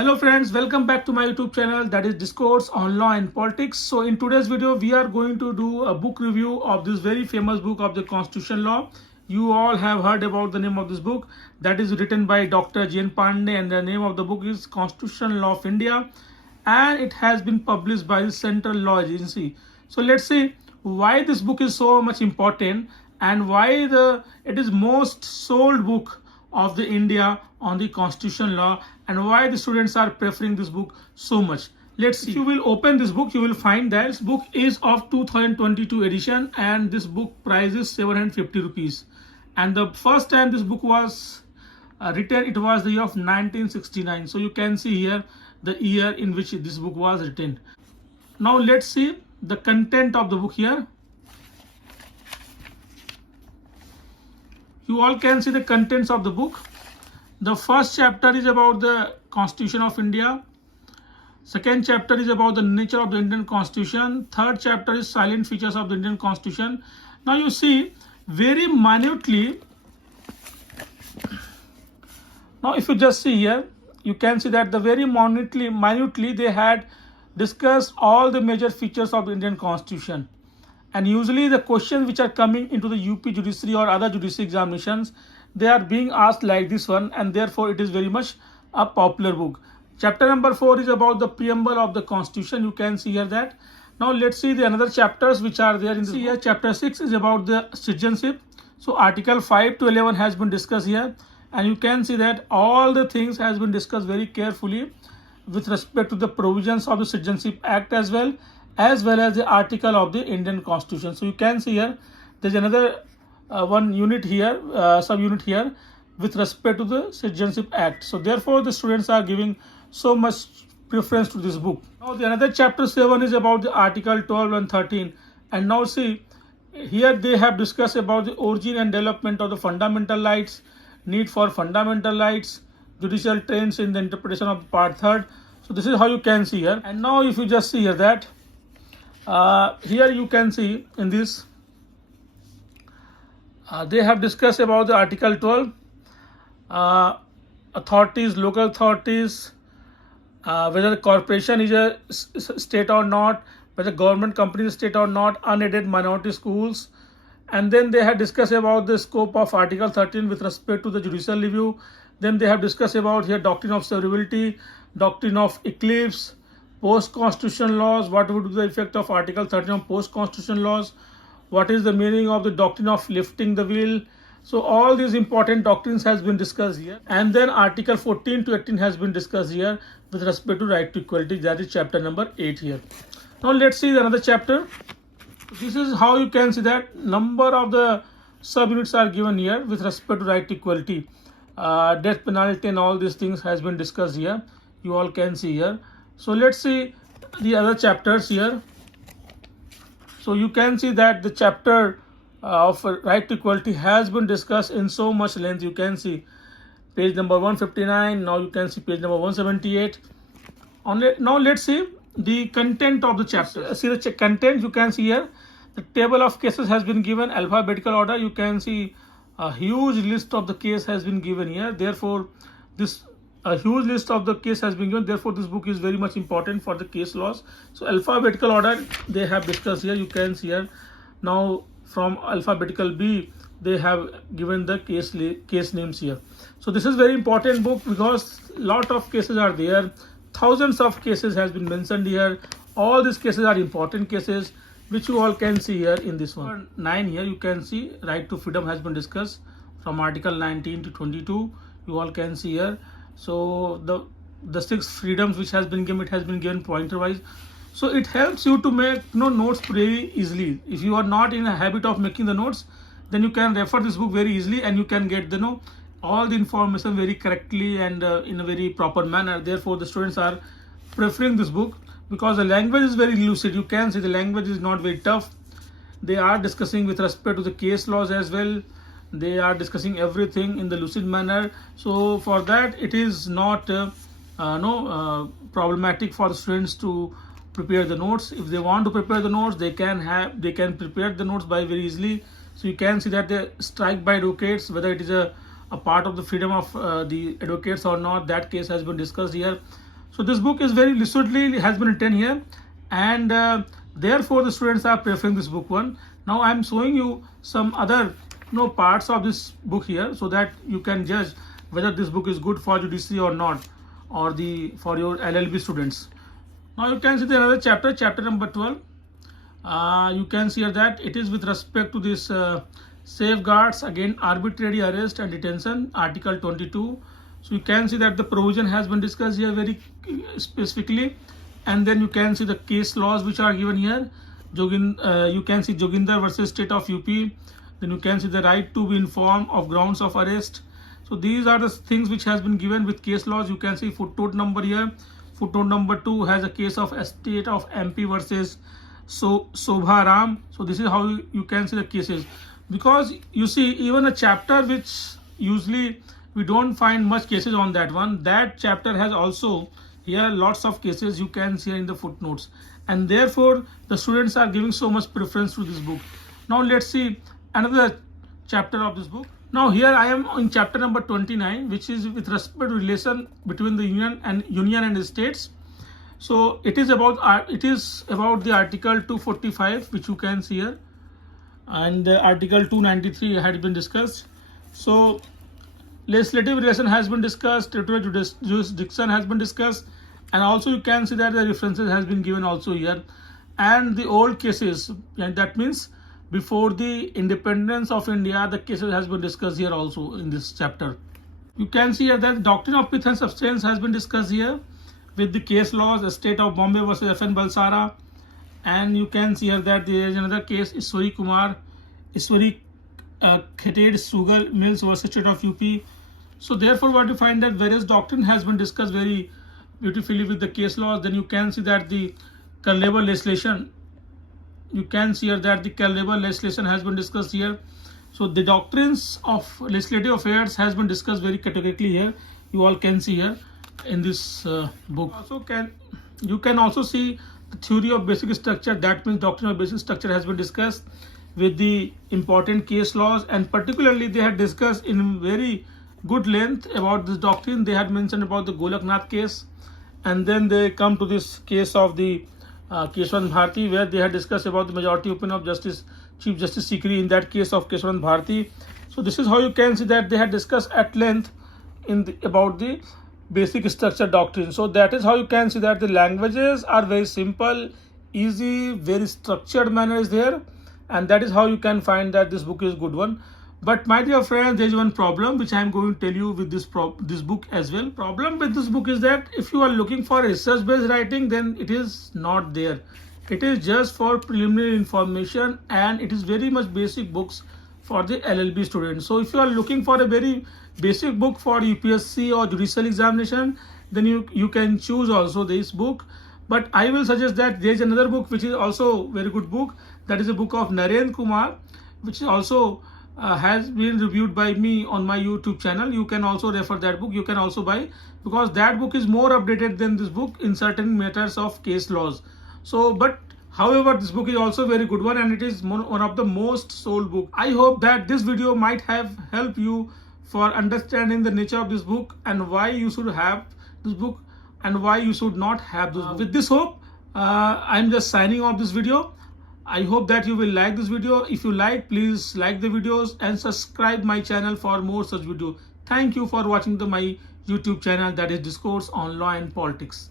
Hello friends, welcome back to my YouTube channel, that is Discourse on Law and Politics. So in today's video we are going to do a book review of this very famous book of the Constitution Law. You all have heard about the name of this book, that is written by Dr. Jane Pandey, and the name of the book is Constitution Law of India, and it has been published by the Central Law Agency. So let's see why this book is so much important and why it is most sold book of the India on the Constitution law, and why the students are preferring this book so much. Let's see. If you will open this book, you will find that this book is of 2022 edition, and this book price is 750 rupees. And the first time this book was written, it was the year of 1969. So you can see here the year in which this book was written. Now let's see the content of the book here. You all can see the contents of the book. The first chapter is about the Constitution of India. Second chapter is about the nature of the Indian Constitution. Third chapter is silent features of the Indian Constitution. Now you see very minutely. Now if you just see here, you can see that the very minutely they had discussed all the major features of the Indian Constitution. And usually the questions which are coming into the UP judiciary or other judiciary examinations, they are being asked like this one, and therefore it is very much a popular book. Chapter number 4 is about the preamble of the Constitution. You can see here that. Now let's see the another chapters which are there in the here. Chapter 6 is about the citizenship. So Article 5 to 11 has been discussed here, and you can see that all the things has been discussed very carefully with respect to the provisions of the Citizenship Act as well as the article of the Indian Constitution. So you can see here there's another one unit here, sub-unit here with respect to the Citizenship Act. So therefore the students are giving so much preference to this book. Now the another chapter 7 is about the Article 12 and 13. And now see here they have discussed about the origin and development of the fundamental rights, need for fundamental rights, judicial trends in the interpretation of part 3rd. So this is how you can see here. And now if you just see here that here you can see in this they have discussed about the Article 12, authorities, local authorities, whether the corporation is a state or not, whether government company is a state or not, unaided minority schools. And then they have discussed about the scope of Article 13 with respect to the judicial review. Then they have discussed about here doctrine of severability, doctrine of eclipse, post-constitution laws, what would be the effect of Article 13 on post-constitution laws, what is the meaning of the doctrine of lifting the will. So all these important doctrines has been discussed here. And then Article 14 to 18 has been discussed here with respect to right to equality. That is chapter number 8 here. Now let's see another chapter. This is how you can see that number of the subunits are given here with respect to right to equality. Death penalty and all these things has been discussed here. You all can see here. So let's see the other chapters here. So you can see that the chapter of right to equality has been discussed in so much length. You can see page number 159. Now you can see page number 178. Now let's see the content of the chapter. See the content. You can see here the table of cases has been given alphabetical order. You can see a huge list of the case has been given here. Therefore a huge list of the case has been given. Therefore this book is very much important for the case laws. So alphabetical order they have discussed here. You can see here. Now from alphabetical B they have given the case names here. So this is very important book because lot of cases are there. Thousands of cases has been mentioned here. All these cases are important cases which you all can see here in this one. 9 here you can see right to freedom has been discussed from Article 19 to 22. You all can see here. So the 6 freedoms which has been given, it has been given pointer wise. So it helps you to make notes very easily. If you are not in a habit of making the notes, then you can refer this book very easily and you can get all the information very correctly and in a very proper manner. Therefore the students are preferring this book because the language is very lucid. You can see the language is not very tough. They are discussing with respect to the case laws as well. They are discussing everything in the lucid manner. So for that it is not problematic for the students to prepare the notes. If they want to prepare the notes, they can prepare the notes by very easily. So you can see that the strike by advocates, whether it is a part of the freedom of the advocates or not, that case has been discussed here. So this book is very lucidly has been written here, and therefore the students are preferring this book one. Now I am showing you some other parts of this book here, so that you can judge whether this book is good for judiciary or not, or for your LLB students. Now you can see the another chapter number 12. You can see here that it is with respect to this safeguards against arbitrary arrest and detention, article 22. So you can see that the provision has been discussed here very specifically, and then you can see the case laws which are given here. You can see Joginder versus State of UP. Then you can see the right to be informed of grounds of arrest. So these are the things which has been given with case laws. You can see footnote number here. Footnote number 2 has a case of State of MP versus Sobha Ram. So this is how you can see the cases, because you see even a chapter which usually we don't find much cases on that one, that chapter has also here lots of cases you can see in the footnotes, and therefore the students are giving so much preference to this book. Now let's see another chapter of this book. Now here I am in chapter number 29, which is with respect to relation between the union and the states. So it is about the article 245, which you can see here, and article 293 had been discussed. So legislative relation has been discussed, territorial jurisdiction has been discussed, and also you can see that the references has been given also here, and the old cases, and that means before the independence of India, the cases has been discussed here also in this chapter. You can see here that the doctrine of pith and substance has been discussed here with the case laws, the State of Bombay versus FN Balsara, and you can see here that there is another case, Ishwari Kheted Sugar Mills versus State of UP. So therefore what you find that various doctrine has been discussed very beautifully with the case laws. Then you can see that the labor legislation, you can see here that the labor legislation has been discussed here. So the doctrines of legislative affairs has been discussed very categorically here. You all can see here in this book. You can also see the theory of basic structure, that means doctrine of basic structure has been discussed with the important case laws, and particularly they had discussed in very good length about this doctrine. They had mentioned about the Golaknath case, and then they come to this case of the Keshwant Bharti, where they had discussed about the majority opinion of Chief Justice Sikri in that case of Keshwant Bharti. So this is how you can see that they had discussed at length about the basic structure doctrine. So that is how you can see that the languages are very simple, easy, very structured manner is there, and that is how you can find that this book is good one. But my dear friends, there is one problem which I am going to tell you with this book as well. Problem with this book is that if you are looking for research based writing, then it is not there. It is just for preliminary information, and it is very much basic books for the LLB students. So if you are looking for a very basic book for UPSC or judicial examination, then you can choose also this book. But I will suggest that there is another book which is also very good book. That is a book of Narendra Kumar, which is also has been reviewed by me on my YouTube channel. You can also refer that book. You can also buy, because that book is more updated than this book in certain matters of case laws. So, but however, this book is also very good one, and it is one of the most sold book. I hope that this video might have helped you for understanding the nature of this book and why you should have this book and why you should not have this book. With this hope, I'm just signing off this video. I hope that you will like this video. If you like, please like the videos and subscribe my channel for more such videos. Thank you for watching my YouTube channel, that is Discourse on Law and Politics.